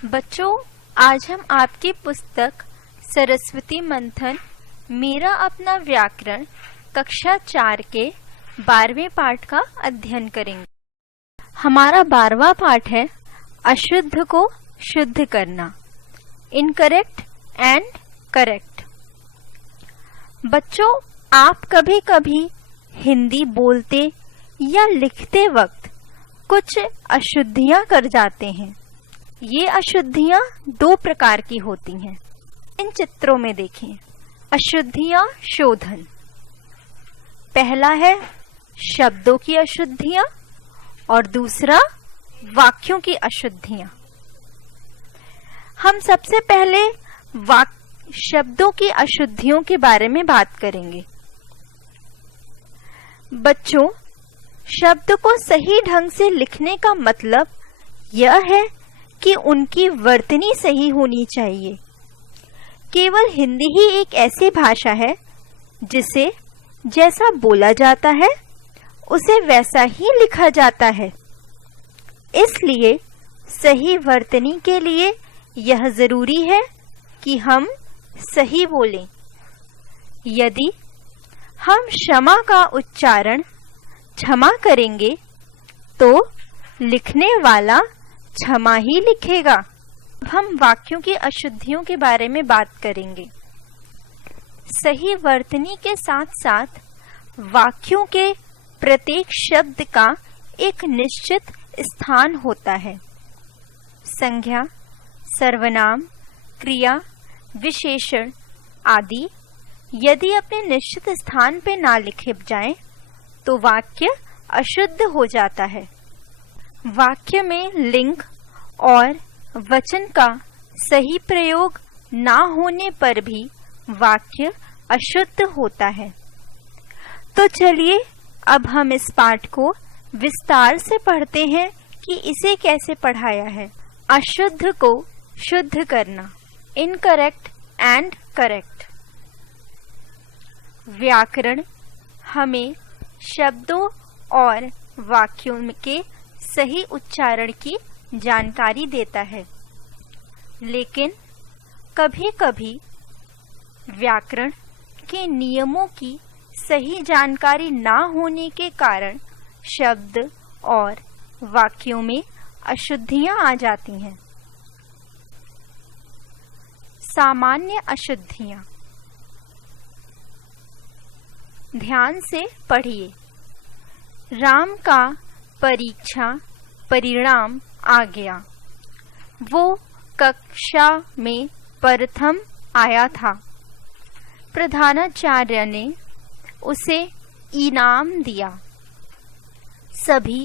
बच्चों, आज हम आपकी पुस्तक सरस्वती मंथन मेरा अपना व्याकरण कक्षा 4 के 12वें पाठ का अध्ययन करेंगे। हमारा 12वां पाठ है अशुद्ध को शुद्ध करना, इनकरेक्ट एंड करेक्ट। बच्चों, आप कभी कभी हिंदी बोलते या लिखते वक्त कुछ अशुद्धियां कर जाते हैं। ये अशुद्धियां 2 प्रकार की होती हैं। इन चित्रों में देखें। अशुद्धियां शोधन, पहला है शब्दों की अशुद्धियां और दूसरा वाक्यों की अशुद्धियां। हम सबसे पहले शब्दों की अशुद्धियों के बारे में बात करेंगे। बच्चों, शब्द को सही ढंग से लिखने का मतलब यह है कि उनकी वर्तनी सही होनी चाहिए। केवल हिंदी ही एक ऐसी भाषा है जिसे जैसा बोला जाता है उसे वैसा ही लिखा जाता है। इसलिए सही वर्तनी के लिए यह जरूरी है कि हम सही बोलें। यदि हम क्षमा का उच्चारण क्षमा करेंगे तो लिखने वाला क्षमा ही लिखेगा। अब हम वाक्यों की अशुद्धियों के बारे में बात करेंगे। सही वर्तनी के साथ साथ वाक्यों के प्रत्येक शब्द का एक निश्चित स्थान होता है। संज्ञा, सर्वनाम, क्रिया, विशेषण आदि यदि अपने निश्चित स्थान पे ना लिखे जाएं, तो वाक्य अशुद्ध हो जाता है। वाक्य में लिंग और वचन का सही प्रयोग ना होने पर भी वाक्य अशुद्ध होता है। तो चलिए अब हम इस पाठ को विस्तार से पढ़ते हैं कि इसे कैसे पढ़ाया है। अशुद्ध को शुद्ध करना, इनकरेक्ट एंड करेक्ट। व्याकरण हमें शब्दों और वाक्यों के सही उच्चारण की जानकारी देता है, लेकिन कभी-कभी व्याकरण के नियमों की सही जानकारी ना होने के कारण शब्द और वाक्यों में अशुद्धियां आ जाती हैं। सामान्य अशुद्धियां, ध्यान से पढ़िए। राम का परीक्षा परिणाम आ गया। वो कक्षा में प्रथम आया था। प्रधानाचार्य ने उसे इनाम दिया। सभी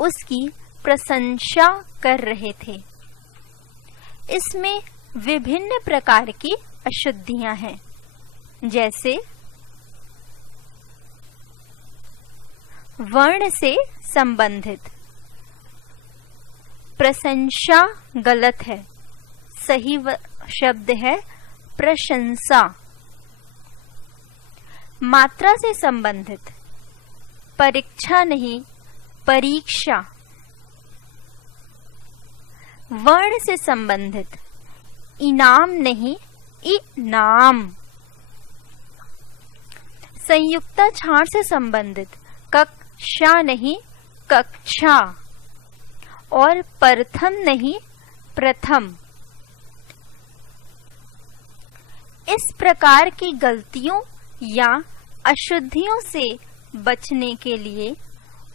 उसकी प्रशंसा कर रहे थे। इसमें विभिन्न प्रकार की अशुद्धियां हैं, जैसे वर्ण से संबंधित। प्रशंसा गलत है, सही शब्द है प्रशंसा। मात्रा से संबंधित, परीक्षा नहीं परीक्षा। वर्ण से संबंधित, इनाम नहीं इनाम। संयुक्ताक्षर से संबंधित, कक्षा नहीं कक्षा। और प्रथम नहीं प्रथम। इस प्रकार की गलतियों या अशुद्धियों से बचने के लिए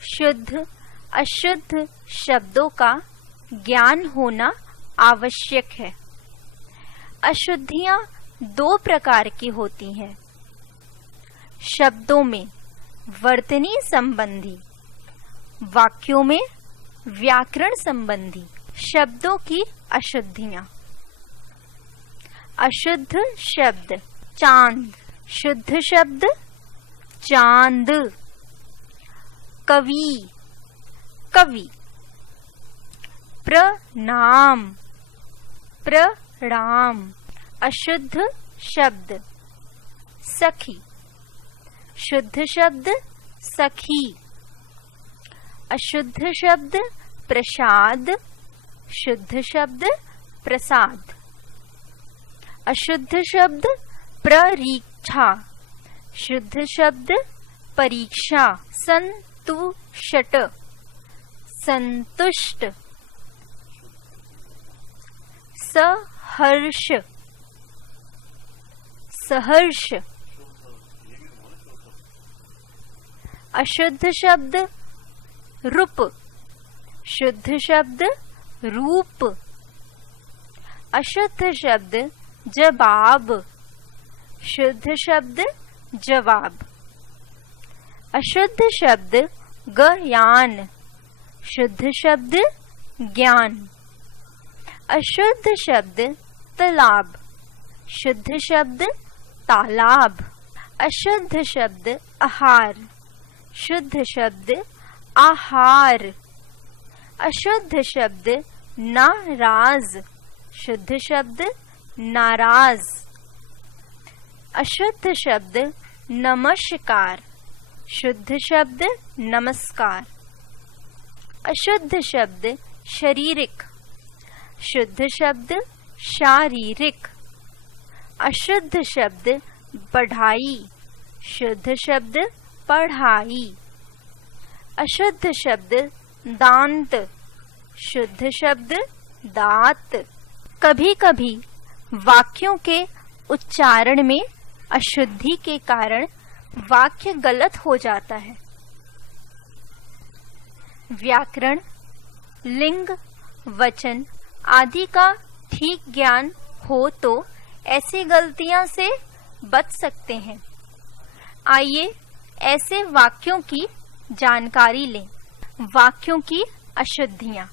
शुद्ध अशुद्ध शब्दों का ज्ञान होना आवश्यक है। अशुद्धियां 2 प्रकार की होती हैं। शब्दों में वर्तनी संबंधी, वाक्यों में व्याकरण संबंधी। शब्दों की अशुद्धियां। अशुद्ध शब्द चांद, शुद्ध शब्द चांद। कवि कवि। प्रणाम प्रणाम। अशुद्ध शब्द सखी, शुद्ध शब्द सखी। अशुद्ध शब्द प्रसाद, शुद्ध शब्द प्रसाद। अशुद्ध शब्द प्ररीक्षा, शुद्ध शब्द परीक्षा। संतुष्ट, संतुष्ट। सहर्ष, सहर्ष। अशुद्ध शब्द रूप, शुद्ध शब्द रूप। अशुद्ध शब्द जवाब, शुद्ध शब्द जवाब। अशुद्ध शब्द ज्ञान, शुद्ध शब्द ज्ञान। अशुद्ध शब्द तालाब, शुद्ध शब्द तालाब। अशुद्ध शब्द आहार, शुद्ध शब्द आहार। अशुद्ध शब्द नाराज, शुद्ध शब्द नाराज। अशुद्ध शब्द नमस्कार, शुद्ध शब्द नमस्कार। अशुद्ध शब्द शारीरिक, शुद्ध शब्द शारीरिक। अशुद्ध शब्द बढ़ाई, शुद्ध शब्द पढ़ाई। अशुद्ध शब्द दांत, शुद्ध शब्द दांत। कभी कभी वाक्यों के उच्चारण में अशुद्धि के कारण वाक्य गलत हो जाता है। व्याकरण, लिंग, वचन आदि का ठीक ज्ञान हो तो ऐसी गलतियां से बच सकते हैं। आइए ऐसे वाक्यों की जानकारी लें। वाक्यों की अशुद्धियां।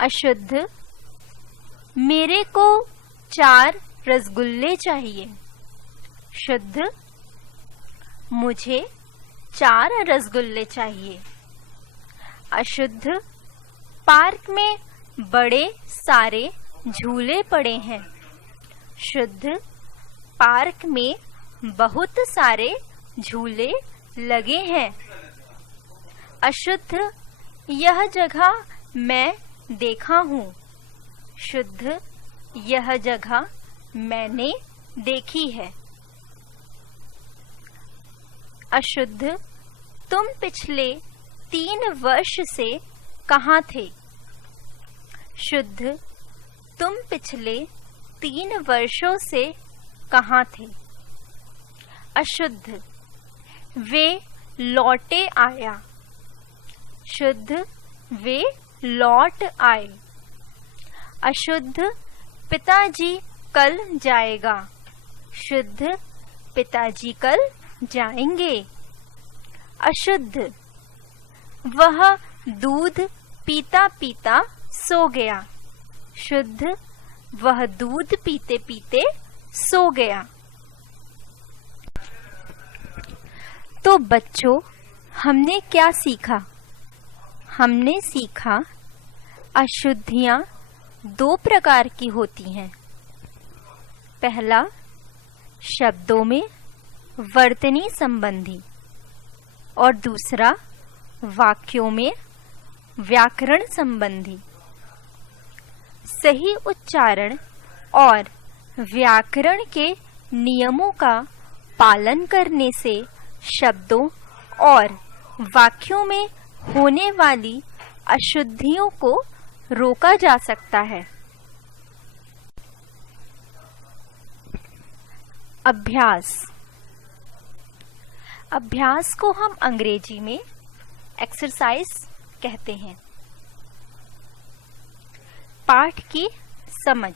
अशुद्ध, मेरे को 4 रसगुल्ले चाहिए। शुद्ध, मुझे 4 रसगुल्ले चाहिए। अशुद्ध, पार्क में बड़े सारे झूले पड़े हैं। शुद्ध, पार्क में बहुत सारे झूले लगे हैं। अशुद्ध, यह जगह मैं देखा हूँ। शुद्ध, यह जगह मैंने देखी है। अशुद्ध, तुम पिछले 3 वर्ष से कहाँ थे? शुद्ध, तुम पिछले 3 वर्षों से कहाँ थे? अशुद्ध, वे लौटे आया। शुद्ध, वे लौट आए। अशुद्ध, पिताजी कल जाएगा। शुद्ध, पिताजी कल जाएंगे। अशुद्ध, वह दूध पीता पीता सो गया। शुद्ध, वह दूध पीते पीते सो गया। तो बच्चों, हमने क्या सीखा? हमने सीखा अशुद्धियां 2 प्रकार की होती हैं। पहला, शब्दों में वर्तनी संबंधी, और दूसरा वाक्यों में व्याकरण संबंधी। सही उच्चारण और व्याकरण के नियमों का पालन करने से शब्दों और वाक्यों में होने वाली अशुद्धियों को रोका जा सकता है। अभ्यास। अभ्यास को हम अंग्रेजी में एक्सरसाइज कहते हैं। पाठ की समझ।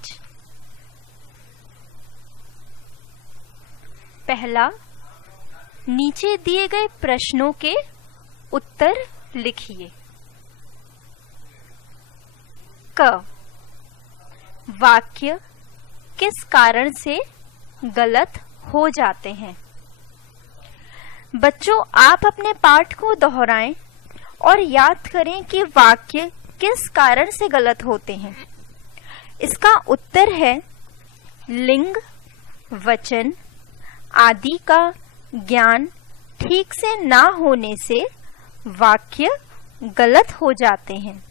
पहला, नीचे दिए गए प्रश्नों के उत्तर लिखिए। क, वाक्य किस कारण से गलत हो जाते हैं? बच्चों, आप अपने पाठ को दोहराएं और याद करें कि वाक्य किस कारण से गलत होते हैं। इसका उत्तर है लिंग, वचन आदि का ज्ञान ठीक से ना होने से वाक्य गलत हो जाते हैं।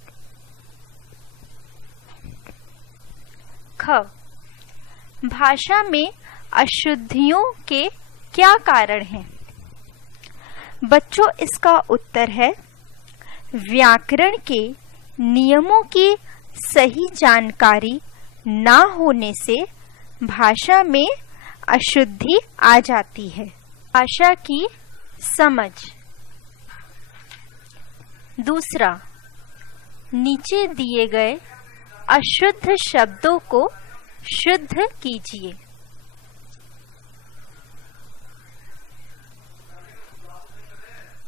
ख, भाषा में अशुद्धियों के क्या कारण हैं? बच्चों, इसका उत्तर है व्याकरण के नियमों की सही जानकारी ना होने से भाषा में अशुद्धि आ जाती है। भाषा की समझ। दूसरा, नीचे दिए गए अशुद्ध शब्दों को शुद्ध कीजिए।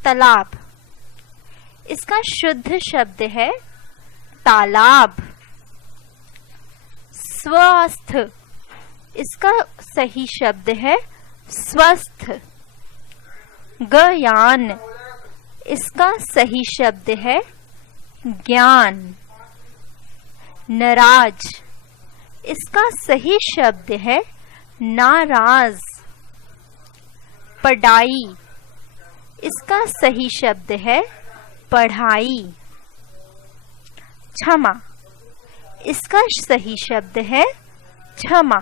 तालाब, इसका शुद्ध शब्द है तालाब। स्वस्थ, इसका सही शब्द है स्वस्थ। ज्ञान, इसका सही शब्द है ज्ञान। नाराज, इसका सही शब्द है नाराज। पढ़ाई, इसका सही शब्द है पढ़ाई। क्षमा, इसका सही शब्द है क्षमा।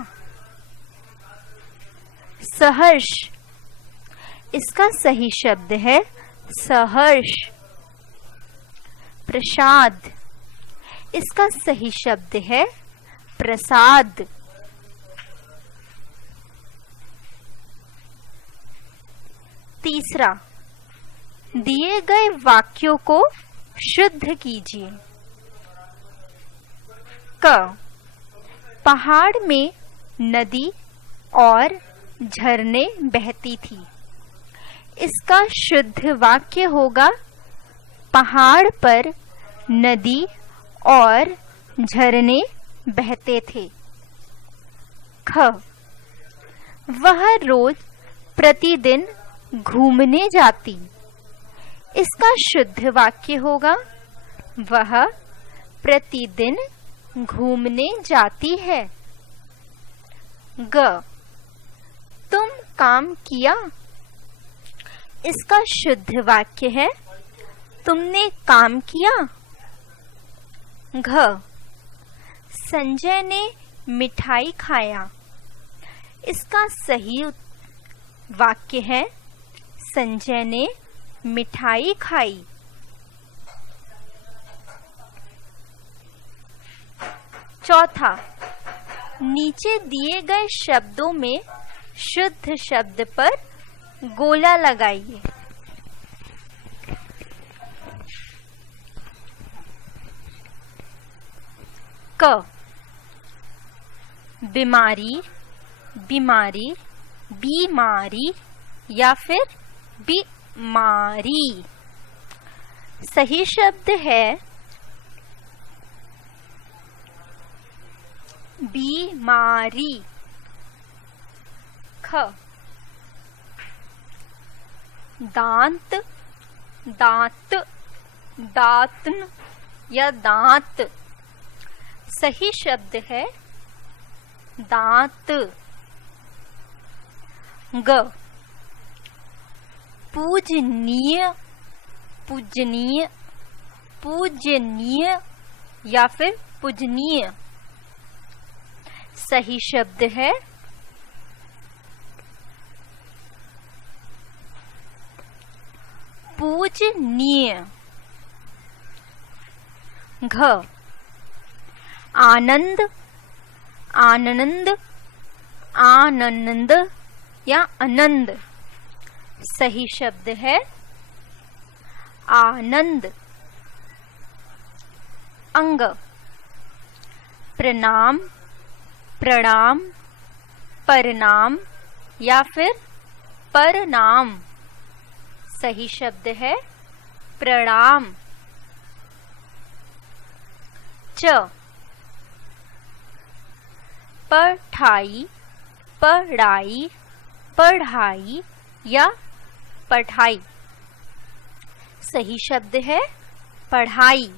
सहर्ष, इसका सही शब्द है सहर्ष। प्रसाद, इसका सही शब्द है प्रसाद। तीसरा, दिए गए वाक्यों को शुद्ध कीजिए। क, पहाड़ में नदी और झरने बहती थी। इसका शुद्ध वाक्य होगा पहाड़ पर नदी और झरने बहते थे। ख, वह रोज प्रतिदिन घूमने जाती। इसका शुद्ध वाक्य होगा वह प्रतिदिन घूमने जाती है। ग, तुम काम किया। इसका शुद्ध वाक्य है तुमने काम किया। घ, संजय ने मिठाई खाया। इसका सही वाक्य है संजय ने मिठाई खाई। चौथा, नीचे दिए गए शब्दों में शुद्ध शब्द पर गोला लगाइए। क, बीमारी, बीमारी, बीमारी या फिर बीमारी। सही शब्द है बीमारी। ख, दांत, दांत, दातन या दांत। सही शब्द है दांत। ग, पूजनीय, पूजनीय, पूजनीय या फिर पूजनीय। सही शब्द है पूजनीय। घ, आनंद, आनंद, आनंद या आनंद। सही शब्द है आनंद। अंग, प्रणाम, प्रणाम, परनाम या फिर परनाम। सही शब्द है प्रणाम। च, पढ़ाई, पढ़ाई, पढ़ाई या पढ़ाई। सही शब्द है पढ़ाई।